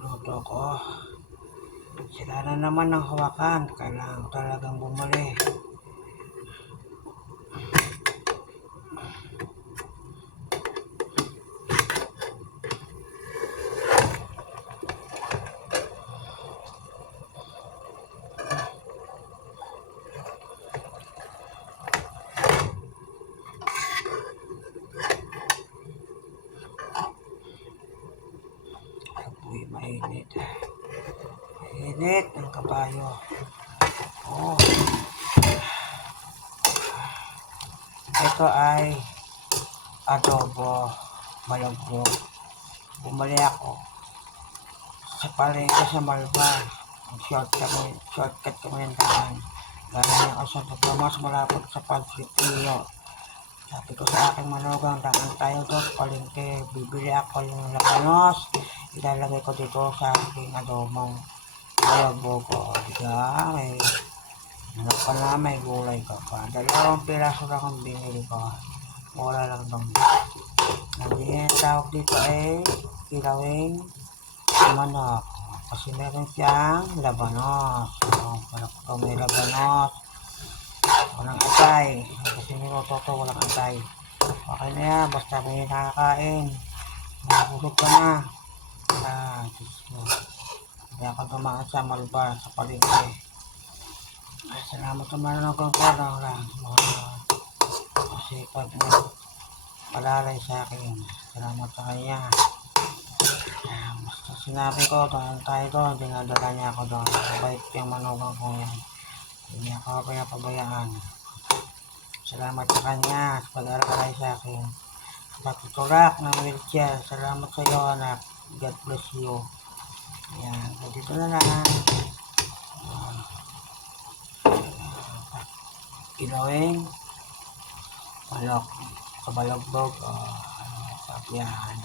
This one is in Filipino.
Luto ko. Sila na naman ang hawakan. Kailangan talagang bumuli. Mainit ang kabayo. Oh. Ito ay adobo malagbo. Bumali ako sa palengke sa Malba. Ang shortcut kami, shortcut kami ng daan. Galing ako sa Pagkamas malapit sa Pagsipio. Sabi ko sa aking manugang, daan tayo doon palengke. Bibili ako yung labanos. Ilalagay ko dito sa aking adobong malagbo ko. Diba? May ano pa na, may gulay ka pa. Dalawang piraso lang ang binili ko. Mura lang doon. Hindi yung tawag dito ay kilawing manok. Kasi meron siyang labanos. So, para ko may labanos. Walang atay. Kasi niluto to, walang atay. Okay na yan, basta may nakakain. Nakabulog ka na. Ah, Diyos ko. Hindi ako dumaan sa Malbar, sa palengke. Ay, salamat naman ng kong parang lang. Mga masipag mo. Palalay sa akin. Salamat sa kanya. Basta sinabi ko, doon tayo doon. Dinadala niya ako doon. Kabait yung manugang ko yan. Hindi ako pinapabayaan. Salamat sa kanya sa pag-aaral sa akin. Pagtutulak ng wheelchair. Salamat sa iyo, anak. God bless you. Ayan, so dito na lang. Kilawing. Palok. Kabalagbog. Uh, ano, sabihan.